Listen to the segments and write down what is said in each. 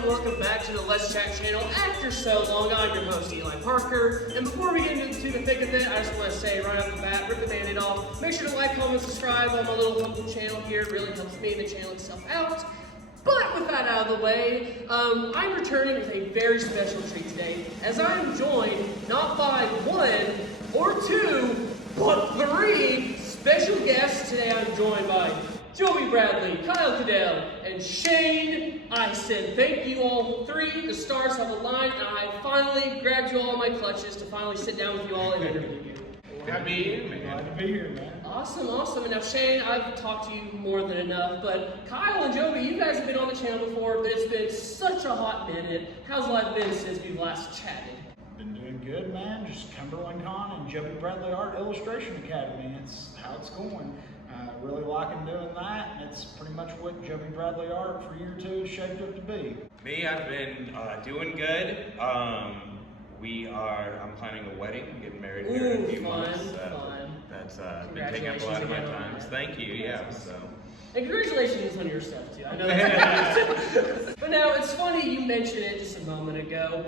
and welcome back to the Let's Chat channel. After so long, I'm your host, Eli Parker. And before we get into the thick of it, I just want to say right off the bat, rip the band-aid off. Make sure to like, comment, subscribe on my little humble channel here. It really helps me and the channel itself out. But with that out of the way, I'm returning with a very special treat today, as I'm joined not by one or two, but three special guests. Today I'm joined by Joey Bradley, Kyle Cadell, and Shane Ison. Thank you all three. The stars have aligned, and I finally grabbed you all in my clutches to finally sit down with you all and interview you. Glad to be here, man. Glad to be here, man. Awesome, awesome. And now, Shane, I've talked to you more than enough, but Kyle and Joey, you guys have been on the channel before, but it's been such a hot minute. How's life been since we've last chatted? Been doing good, man. Just Cumberland Con and Joey Bradley Art Illustration Academy. It's how it's going. Really liking doing that. It's pretty much what Joey Bradley Art for year two is shaped up to be. Me, I've been doing good. I'm planning a wedding. I'm getting married here in a few months. That's been taking up a lot of my time. Thank you. Yeah. So. And congratulations on your stuff too. I know that. But now it's funny you mentioned it just a moment ago.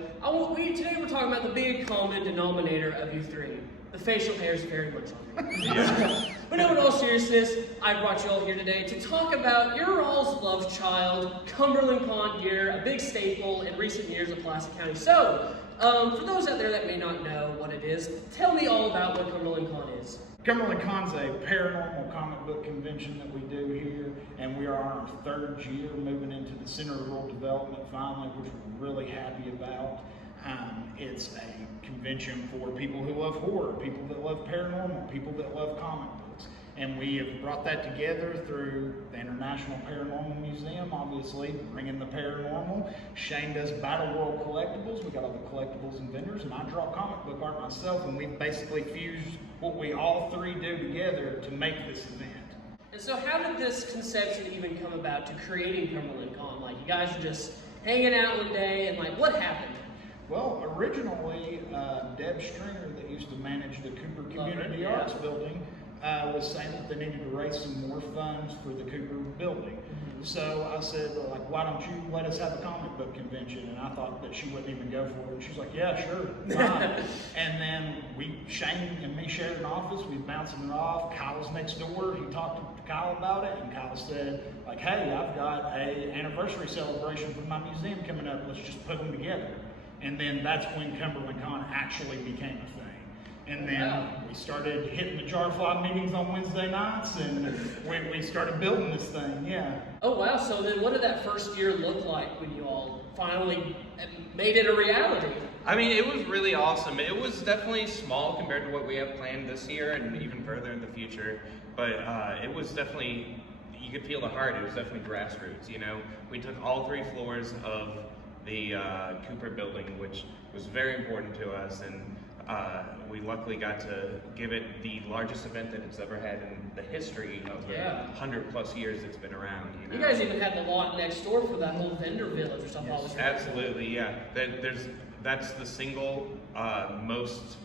Today we're talking about the big common denominator of you three. The facial hair is very much on you. Yeah. But no, in all seriousness, I brought you all here today to talk about your all's love child, Cumberland Con gear, a big staple in recent years of Pulaski County. So, for those out there that may not know what it is, tell me all about what Cumberland Con is. Cumberland Con's a paranormal comic book convention that we do here, and we are on our third year, moving into the Center of Rural Development finally, which we're really happy about. It's a convention for people who love horror, people that love paranormal, people that love comic books. And we have brought that together through the International Paranormal Museum, obviously, bringing the paranormal. Shane does Battle World collectibles. We got all the collectibles and vendors, and I draw comic book art myself, and we've basically fused what we all three do together to make this event. And so how did this conception even come about to creating Cumberland Con? Like, you guys are just hanging out one day, and like, what happened? Well, originally, Deb Stringer, that used to manage the Cooper Community Arts Building, was saying that they needed to raise some more funds for the Cooper building. Mm-hmm. So I said, well, like, why don't you let us have a comic book convention? And I thought that she wouldn't even go for it. She's like, yeah, sure, fine. And then Shane and me shared an office. We bouncing it off. Kyle was next door. He talked to Kyle about it, and Kyle said, like, hey, I've got a anniversary celebration for my museum coming up. Let's just put them together. And then that's when Cumberland Con actually became a thing. And then we started hitting the jar fly meetings on Wednesday nights, and we started building this thing, yeah. Oh wow, so then what did that first year look like when you all finally made it a reality? I mean, it was really awesome. It was definitely small compared to what we have planned this year and even further in the future. But it was definitely, you could feel the heart. It was definitely grassroots, you know. We took all 3 floors of the Cooper building, which was very important to us, and we luckily got to give it the largest event that it's ever had in the history of the 100+ years it's been around. You know? You guys even had the lot next door for that whole vendor village or something. Yes, absolutely, yeah. That's the single most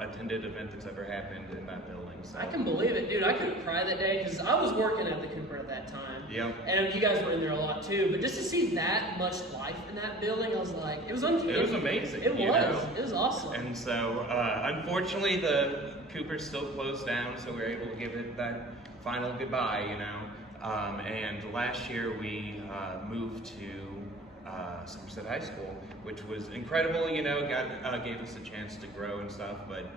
attended event that's ever happened in that building. So. I can believe it, dude. I could cry that day because I was working at the Cooper at that time. Yeah. And you guys were in there a lot too. But just to see that much life in that building, I was like, it was uncanny. It was amazing. It was. It was awesome. And so, unfortunately, the Cooper still closed down, so we were able to give it that final goodbye, you know. And last year we moved to Somerset High School, which was incredible, you know, gave us a chance to grow and stuff, but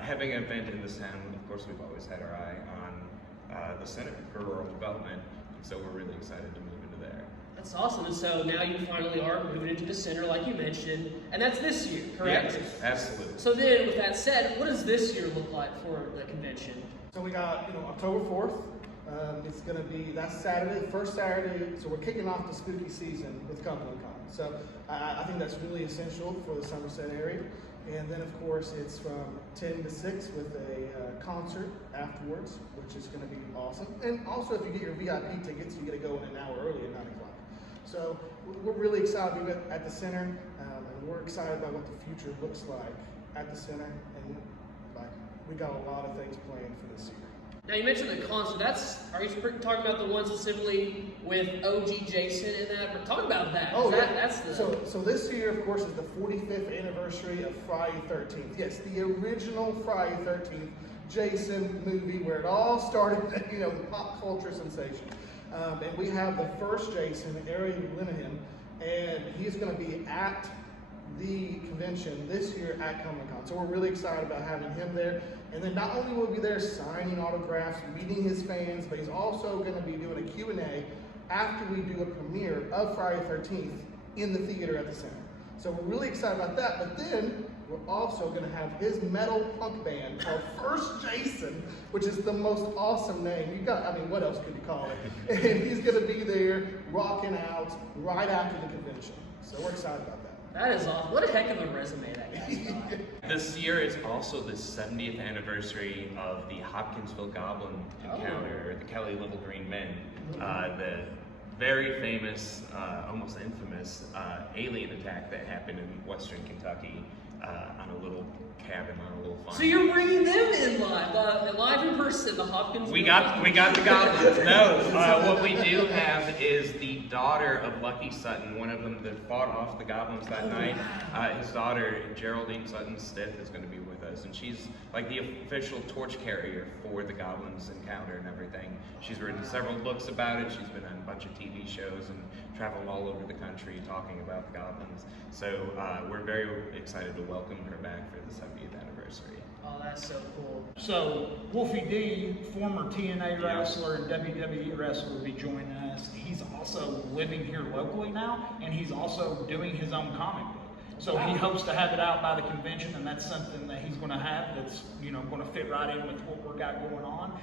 having an event in this town, of course, we've always had our eye on the Center for Rural Development, so we're really excited to move into there. That's awesome, and so now you finally are moving into the center, like you mentioned, and that's this year, correct? Yes, absolutely. So then, with that said, what does this year look like for the convention? So we got, October 4th. It's going to be, that's Saturday, the first Saturday, so we're kicking off the spooky season with Cumberland Con. So I think that's really essential for the Somerset area. And then, of course, it's from 10 to 6 with a concert afterwards, which is going to be awesome. And also, if you get your VIP tickets, you get to go in an hour early at 9 o'clock. So we're really excited to be at the center, and we're excited about what the future looks like at the center. And we got a lot of things planned for this year. Now you mentioned the con, so are you talking about the one specifically with OG Jason in that? But talk about that. Oh, yeah. That's the... So this year, of course, is the 45th anniversary of Friday 13th. Yes, the original Friday 13th Jason movie where it all started, the pop culture sensation. And we have the first Jason, Ari Linehan, and he's going to be at the convention this year at Cumberland Con. So we're really excited about having him there. And then not only will he be there signing autographs, meeting his fans, but he's also going to be doing a Q&A after we do a premiere of Friday 13th in the theater at the center. So we're really excited about that. But then we're also going to have his metal punk band called First Jason, which is the most awesome name. What else could you call it? And he's going to be there rocking out right after the convention. So we're excited about that. That is awesome. What a heck of a resume that guy's got. This year is also the 70th anniversary of the Hopkinsville Goblin encounter, or the Kelly Little Green Men. The very famous, almost infamous alien attack that happened in western Kentucky on a little cabin on a little farm. So you're bringing them in live in person, the Hopkins. We got the goblins. No, what we do have is the daughter of Lucky Sutton, one of them that fought off the goblins that night. His daughter, Geraldine Sutton Stith, is going to be with us, and she's like the official torch carrier for the goblins encounter and everything. She's written several books about it. She's been on a bunch of TV shows and traveled all over the country talking about the goblins. So we're very excited to welcome her back for the 70th anniversary. Oh, that's so cool. So Wolfie D, former TNA wrestler and WWE wrestler, will be joining us. He's also living here locally now, and he's also doing his own comic book. So he hopes to have it out by the convention, and that's something that he's going to have that's going to fit right in with what we've got going on.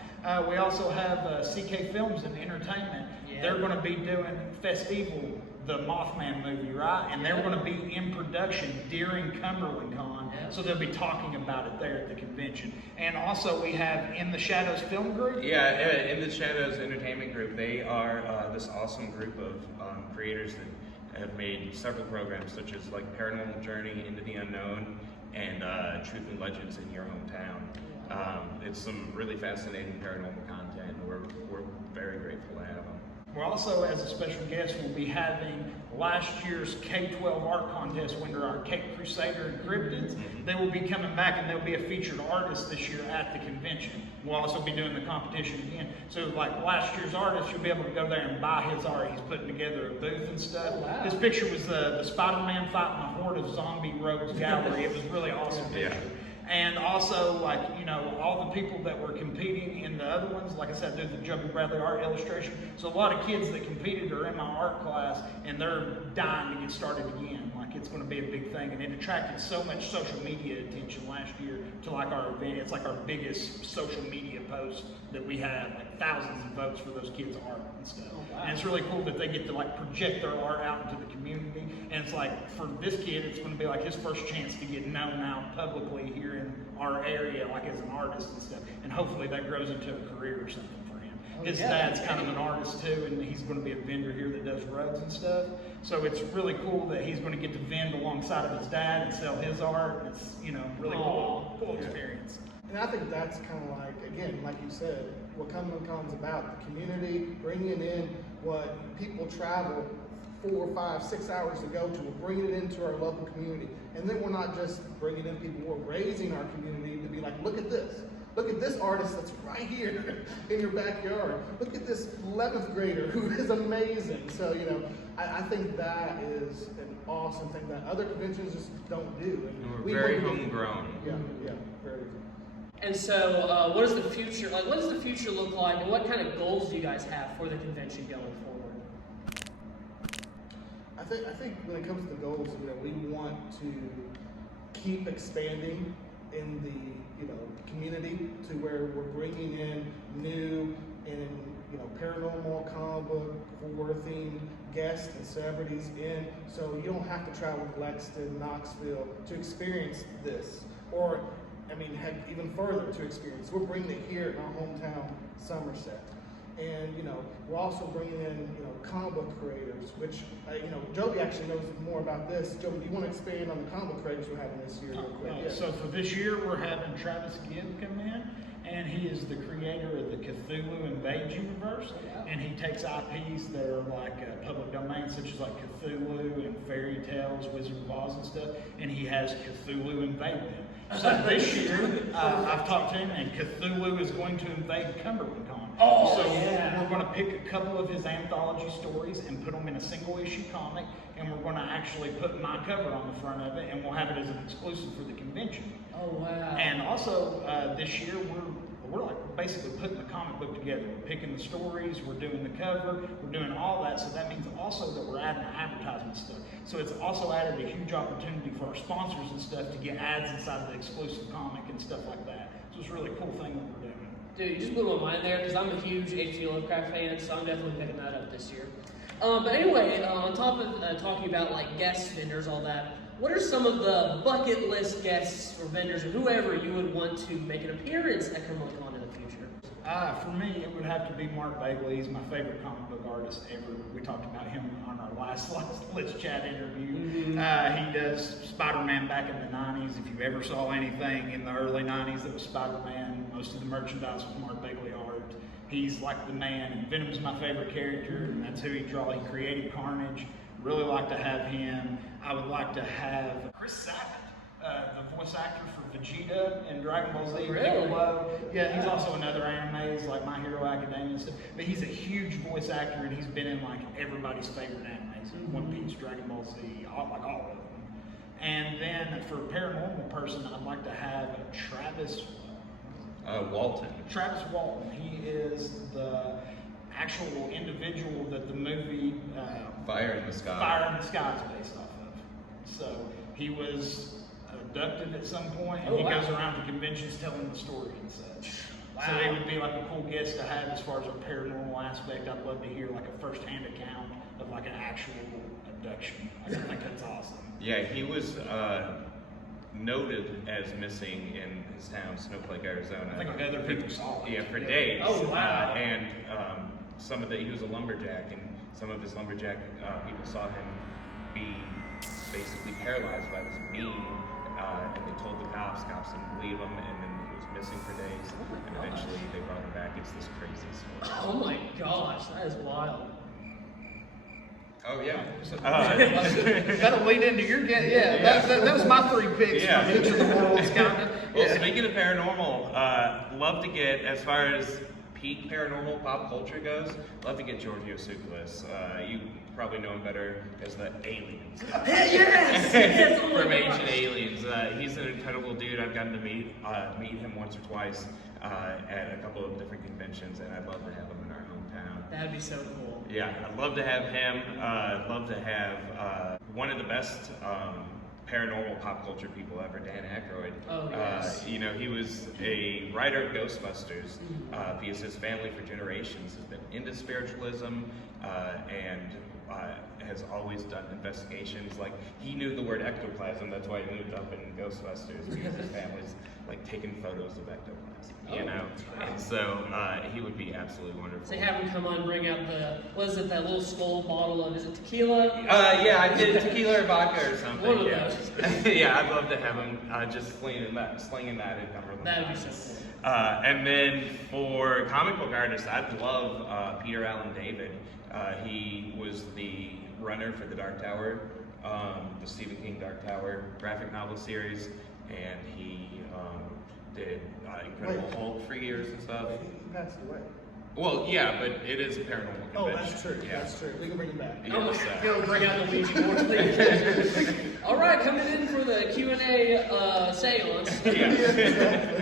We also have CK Films and Entertainment. Yeah. They're going to be doing Festival, the Mothman movie, right? And they're going to be in production during Cumberland Con, so they'll be talking about it there at the convention. And also we have In the Shadows Film Group. Yeah, In the Shadows Entertainment Group. They are this awesome group of creators that have made several programs such as like Paranormal Journey Into the Unknown and Truth and Legends in Your Hometown. It's some really fascinating paranormal content, and we're very grateful to have them. We're also, as a special guest, we'll be having last year's K-12 art contest winner, our Cape Crusader and Cryptids. They will be coming back, and they'll be a featured artist this year at the convention. We'll also be doing the competition again. So like last year's artist, you'll be able to go there and buy his art. He's putting together a booth and stuff. Wow. This picture was the Spider-Man fighting a horde of zombie rogues gallery. It was really awesome picture. Yeah. And also, all the people that were competing in the other ones, like I said, I do the Joby Bradley art illustration. So a lot of kids that competed are in my art class, and they're dying to get started again. It's going to be a big thing, and it attracted so much social media attention last year to our event. It's like our biggest social media post that we had, thousands of votes for those kids' art and stuff. Oh, wow. And it's really cool that they get to project their art out into the community. And it's for this kid, it's going to be his first chance to get known out publicly here in our area, as an artist and stuff. And hopefully that grows into a career or something for him. His dad's kind of an artist too, and he's going to be a vendor here that does rugs and stuff. So it's really cool that he's going to get to vend alongside of his dad and sell his art. It's really cool experience. And I think that's kind of again, like you said, what Cumberland Con's about, the community, bringing in what people travel 4, 5, 6 hours to go to. We're bringing it into our local community. And then we're not just bringing in people, we're raising our community to be look at this. Look at this artist that's right here in your backyard. Look at this 11th grader who is amazing. So, I think that is an awesome thing that other conventions just don't do. And we're very homegrown. Yeah, very. And so, what does the future look like, and what kind of goals do you guys have for the convention going forward? I think when it comes to goals, we want to keep expanding in the community to where we're bringing in new and paranormal, comic book, horror themed guests and celebrities in, so you don't have to travel to Lexington, Knoxville to experience this, or heck, even further to experience. We're bringing it here in our hometown, Somerset. And we're also bringing in comic book creators, which Joby actually knows more about this. Joby, do you want to expand on the comic book creators we're having this year real quick? So for this year, we're having Travis Gibb come in, and he is the creator of the Cthulhu Invade universe. And he takes IPs that are like public domain, such as like Cthulhu and fairy tales, Wizard of Oz and stuff, and he has Cthulhu invade them. So this year, I've talked to him, and Cthulhu is going to invade Cumberland Con. Oh, so yeah. we're going to pick a couple of his anthology stories and put them in a single issue comic, and we're going to actually put my cover on the front of it, and we'll have it as an exclusive for the convention. Oh, wow. And also, this year, we're like basically putting the comic book together. We're picking the stories, we're doing the cover, we're doing all that. So that means also that we're adding advertisement stuff. So it's also added a huge opportunity for our sponsors and stuff to get ads inside the exclusive comic and stuff like that. So it's a really cool thing that we're doing. Dude, you just blew my mind there because I'm a huge H.P. Lovecraft fan, so I'm definitely picking that up this year. But anyway, on top of talking about like guest vendors, all that, what are some of the bucket list guests or vendors or whoever you would want to make an appearance at Cumberland Con in the future? For me, it would have to be Mark Bagley. He's my favorite comic book artist ever. We talked about him on our last Let's Chat interview. He does Spider-Man back in the 90s. If you ever saw anything in the early 90s that was Spider-Man, most of the merchandise was Mark Bagley art. He's like the man, and Venom's my favorite character, and that's who he draws. He created Carnage. Really like to have him. I would like to have Chris Sabat, the voice actor for Vegeta in Dragon Ball Z. Really? Piccolo. Yeah, he's also in other animes like My Hero Academia and stuff. But he's a huge voice actor, and he's been in like everybody's favorite animes, One Piece, Dragon Ball Z, all of them. And then for a paranormal person, I'd like to have Travis Walton. Travis Walton. He is the actual individual that the movie Fire in the Sky. Fire in the Sky is based off of. So he was abducted at some point, and he goes around to conventions telling the story and such. Wow. So it would be like a cool guest to have as far as our paranormal aspect. I'd love to hear like a first-hand account of like an actual abduction. I think that's awesome. Yeah, he was noted as missing in his town, Snowflake, Arizona. I think other people saw it. Yeah, for days. Oh, wow. And he was a lumberjack, and some of his lumberjack people saw him be basically paralyzed by this beam, and they told the cops didn't believe him, and then he was missing for days, and eventually they brought him back. It's this crazy story. Oh my gosh, that is wild. Oh yeah. That'll lead into your guess. Yeah, that was my three picks from each of the worlds, kind of. Well, speaking of paranormal, love to get, as far as peak paranormal pop culture goes, love to get Giorgio Tsoukalos. You probably know him better as the Aliens. Yes! From Ancient Aliens. He's an incredible dude. I've gotten to meet him once or twice at a couple of different conventions, and I'd love to have him in our hometown. That'd be so cool. Yeah, I'd love to have him. I'd love to have one of the best paranormal pop culture people ever, Dan Aykroyd. Oh, yes. He was a writer of Ghostbusters because his family for generations has been into spiritualism and has always done investigations. Like, he knew the word ectoplasm, that's why he moved up in Ghostbusters, because his family's like taking photos of ectoplasm, And so he would be absolutely wonderful. So have him come on, bring out that little skull bottle of, is it tequila? Yeah, I did tequila or vodka or something. One of those. Yeah, I'd love to have him just slinging that in Cumberland. That'd be so cool. And then for comic book artists, I'd love Peter Allen David. He was the runner for the Dark Tower, the Stephen King Dark Tower graphic novel series, and he did Incredible Hulk for years and stuff. He passed away. Well, yeah, but it is a paranormal convention. Oh, that's true. Yeah. That's true. We can bring him back. Yes, Bring out the Ouija board, please. All right, coming in for the Q&A seance. Yeah.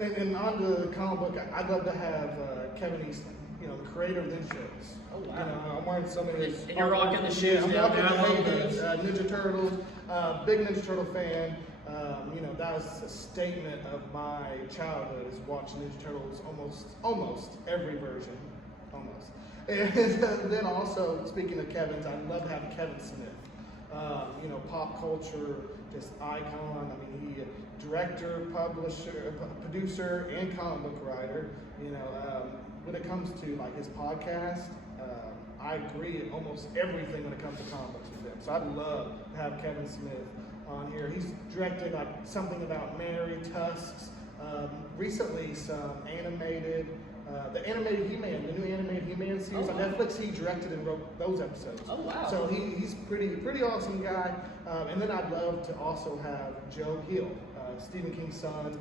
And on the comic book, I'd love to have Kevin Eastman, the creator of Ninja Turtles. Oh, wow. I'm wearing some of his. And you're rocking the shoes I'm now. rocking I love the those. Ninja Turtles. Big Ninja Turtle fan. That was a statement of my childhood, is watching Ninja Turtles almost every version, almost. And then also, speaking of Kevin's, I'd love to have Kevin Smith. Pop culture, just icon. I mean, he director, publisher, producer, and comic book writer. When it comes to like his podcast, I agree in almost everything when it comes to comic books with him. So I'd love to have Kevin Smith on here. He's directed like something about Mary, Tusks, Recently, some animated, the animated He-Man, the new animated He-Man series on Netflix. He directed and wrote those episodes. Oh wow! So he's pretty awesome guy. And then I'd love to also have Joe Hill, Stephen King's son.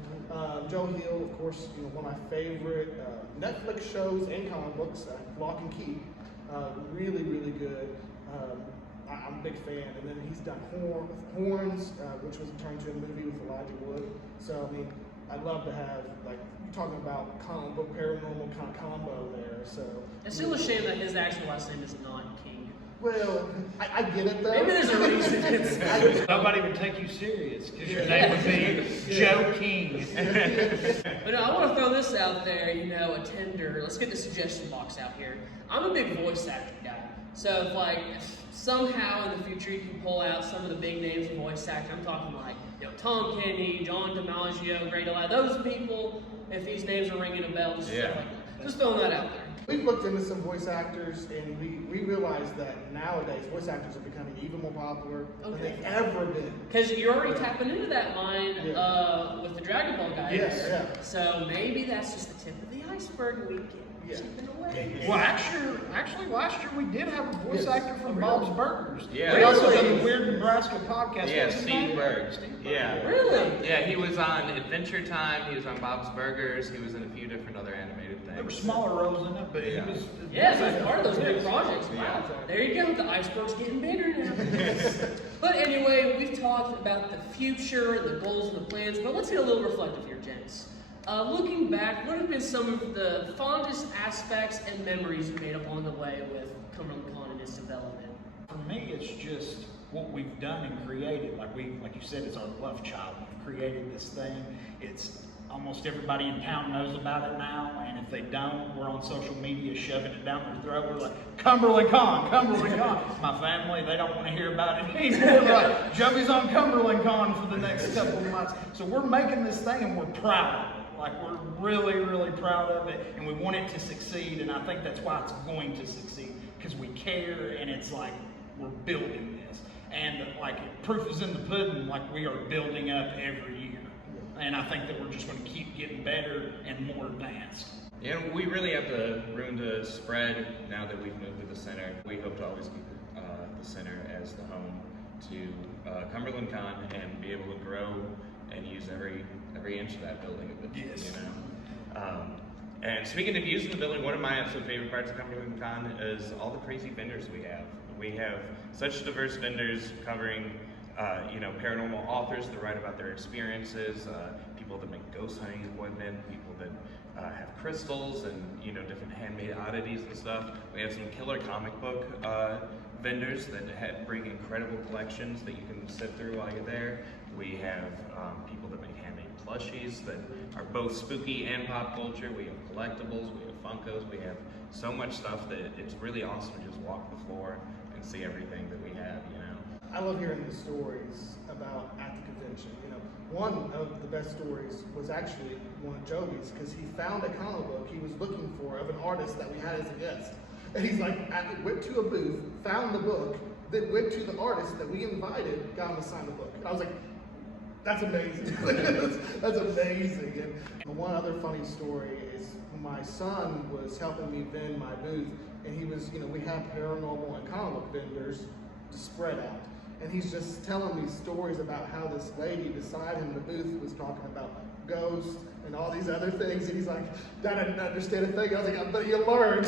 Joe Hill, of course, one of my favorite Netflix shows and comic books, Lock and Key. Really good. I'm a big fan. And then he's done Horns, which was turned into a movie with Elijah Wood. So I mean, I'd love to have, like, you're talking about comic book paranormal kind of combo there. So It's still a shame that his actual last name is not King. well, I get it though. Maybe there's a reason. Nobody would take you serious because your name would be Joe King. But no, I want to throw this out there, a tender. Let's get the suggestion box out here. I'm a big voice actor guy. So if somehow in the future you can pull out some of the big names of voice acting, I'm talking like, Tom Kenny, John DiMaggio, Greg Eli, those people, if these names are ringing a bell, just stuff like that. Just throwing that out there. We've looked into some voice actors, and we realized that nowadays voice actors are becoming even more popular than they've ever been. Because you're already tapping into that line with the Dragon Ball guys. Yeah. So maybe that's just the tip of the iceberg we get chipping away. Well, actually, last year we did have a voice actor from Bob's Burgers. Yeah. We also did the Weird Nebraska podcast. Yeah, What's his Steve name? Berg. Yeah. Really? Yeah, he was on Adventure Time, he was on Bob's Burgers, he was in a few different other animated things. There were smaller roles in it, but he was. Yes, he's part of those big projects. Wow. Yeah. There you go. The iceberg's getting bigger now. But anyway, we've talked about the future and the goals and the plans, but let's get a little reflective here, gents. Looking back, what have been some of the fondest aspects and memories you made along the way with Cumberland Con and its development? For me, it's just what we've done and created. Like you said, it's our love child. We've created this thing. It's almost everybody in town knows about it now, and if they don't, we're on social media shoving it down their throat. We're like, Cumberland Con, Cumberland Con. My family, they don't want to hear about it anymore. Like, Joey's on Cumberland Con for the next couple of months. So we're making this thing, and we're proud of it. Like, we're really proud of it, and we want it to succeed, and I think that's why it's going to succeed, because we care, and it's like we're building this. And like, proof is in the pudding, like we are building up every year. And I think that we're just going to keep getting better and more advanced. Yeah, we really have the room to spread now that we've moved to the center. We hope to always keep the center as the home to Cumberland Con and be able to grow and use every inch of that building. Yes. And speaking of using the building, one of my absolute favorite parts of Cumberland Con is all the crazy vendors we have. We have such diverse vendors covering paranormal authors that write about their experiences, people that make ghost hunting equipment, people that have crystals and different handmade oddities and stuff. We have some killer comic book vendors that bring incredible collections that you can sit through while you're there. We have people that make handmade plushies that are both spooky and pop culture. We have collectibles, we have Funkos, we have so much stuff that it's really awesome to just walk the floor and see everything that we have, I love hearing the stories about at the convention. One of the best stories was actually one of Joey's, because he found a comic book he was looking for of an artist that we had as a guest. And he's like, went to a booth, found the book, then went to the artist that we invited, got him to sign the book. And I was like, that's amazing. that's amazing. And one other funny story is my son was helping me vend my booth, and he was, we have paranormal and comic book vendors to spread out. And he's just telling me stories about how this lady beside him in the booth was talking about ghosts and all these other things. And he's like, I didn't understand a thing. I was like, but you learned.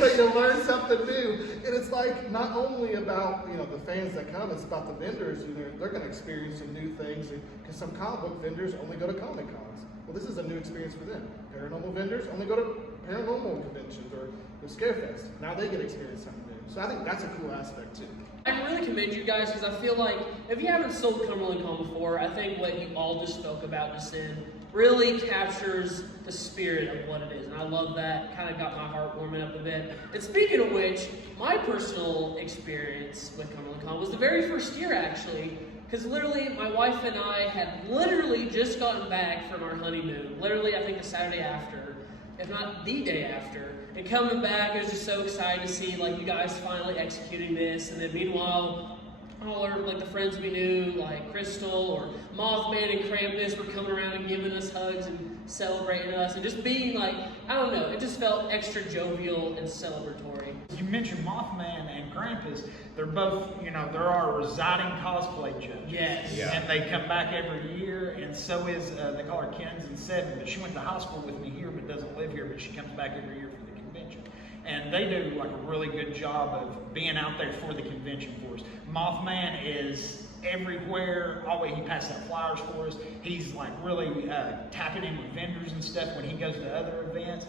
But you learned something new. And it's like, not only about, the fans that come, it's about the vendors. They're going to experience some new things. Because some comic book vendors only go to Comic Cons. Well, this is a new experience for them. Paranormal vendors only go to paranormal conventions or Scarefest. Now they get to experience something new. So I think that's a cool aspect too. I really commend you guys, because I feel like if you haven't sold Cumberland Con before, I think what you all just spoke about just then really captures the spirit of what it is. And I love that. Kind of got my heart warming up a bit. And speaking of which, my personal experience with Cumberland Con was the very first year, actually. Because literally, my wife and I had literally just gotten back from our honeymoon. Literally, I think the Saturday after, if not the day after. And coming back, I was just so excited to see you guys finally executing this. And then meanwhile, all our, like the friends we knew, like Crystal or Mothman and Krampus were coming around and giving us hugs and celebrating us and just being like, I don't know, it just felt extra jovial and celebratory. You mentioned Mothman and Krampus. They're both, they're our residing cosplay judges. Yes. Yeah. And they come back every year, and so is, they call her Kenzie Seven, but she went to high school with me here but doesn't live here, but she comes back every year for the convention. And they do like a really good job of being out there for the convention for us. Mothman is everywhere. Always he passes out flyers for us. He's like really tapping in with vendors and stuff when he goes to other events.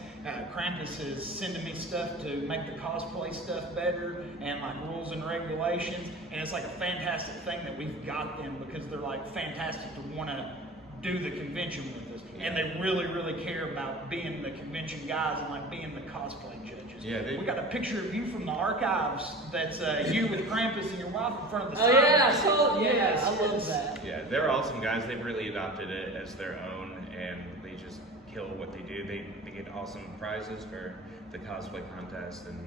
Krampus is sending me stuff to make the cosplay stuff better and like rules and regulations. And it's like a fantastic thing that we've got them because they're like fantastic to want to do the convention with us. And they really, really care about being the convention guys and like being the cosplay judges. Yeah, we got a picture of you from the archives that's you with Krampus and your wife in front of the sign. Oh yeah, so yeah, Yes, I love yes. that. Yeah, they're awesome guys. They've really adopted it as their own, and they just kill what they do. They get awesome prizes for the cosplay contest, and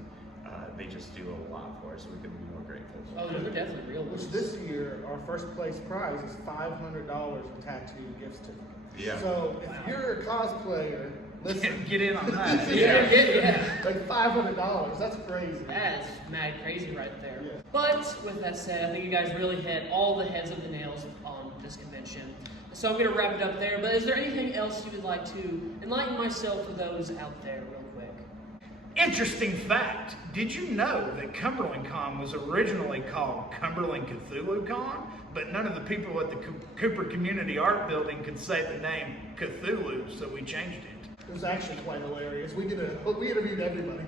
they just do a lot for us. So we couldn't be more grateful. Oh, they're definitely real Which ones. this year, our first place prize is $500 in tattoo gifts to them. Yeah. So if you're a cosplayer, listen, Get in on that. Yeah. like $500, that's crazy. That's mad crazy right there. Yeah. But with that said, I think you guys really hit all the heads of the nails on this convention. So I'm going to wrap it up there. But is there anything else you would like to enlighten myself for those out there real quick? Interesting fact. Did you know that Cumberland Con was originally called Cumberland Cthulhu Con? But none of the people at the Cooper Community Art Building could say the name Cthulhu, so we changed it. It was actually quite hilarious. We interviewed everybody.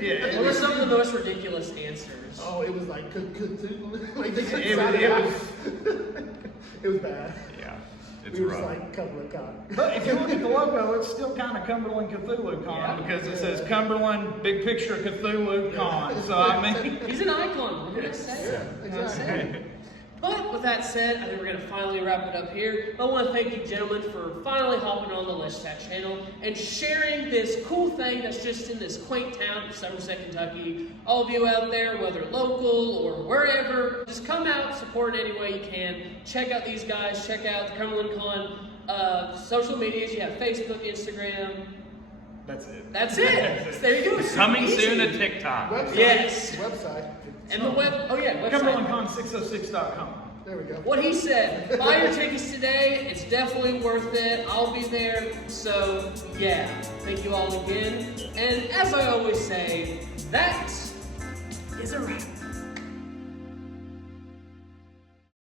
Yeah, What were some of the most ridiculous answers? Oh, it was like like they couldn't It sound was- it it out. was- It was bad. Yeah, it's It was rough. like Cumberland Con. But if you look at the logo, it's still kind of Cumberland Cthulhu Con Yeah. because it says Cumberland, big picture of Cthulhu Con. So I mean, He's an icon. What did I say? Yeah, What did I say? exactly. But with that said, I think we're going to finally wrap it up here. I want to thank you, gentlemen, for finally hopping on the Let's Chat channel and sharing this cool thing that's just in this quaint town of Somerset, Kentucky. All of you out there, whether local or wherever, just come out, support in any way you can. Check out these guys. Check out the Cumberland Con social medias. You have Facebook, Instagram. that's it. That's it. So there you go. It's Coming easy. soon to TikTok. Website. Yes. Website. And the web. Oh yeah, website. CumberlandCon606.com. There we go. What he said, buy your tickets today, it's definitely worth it, I'll be there, so yeah, thank you all again, and as I always say, that is a wrap.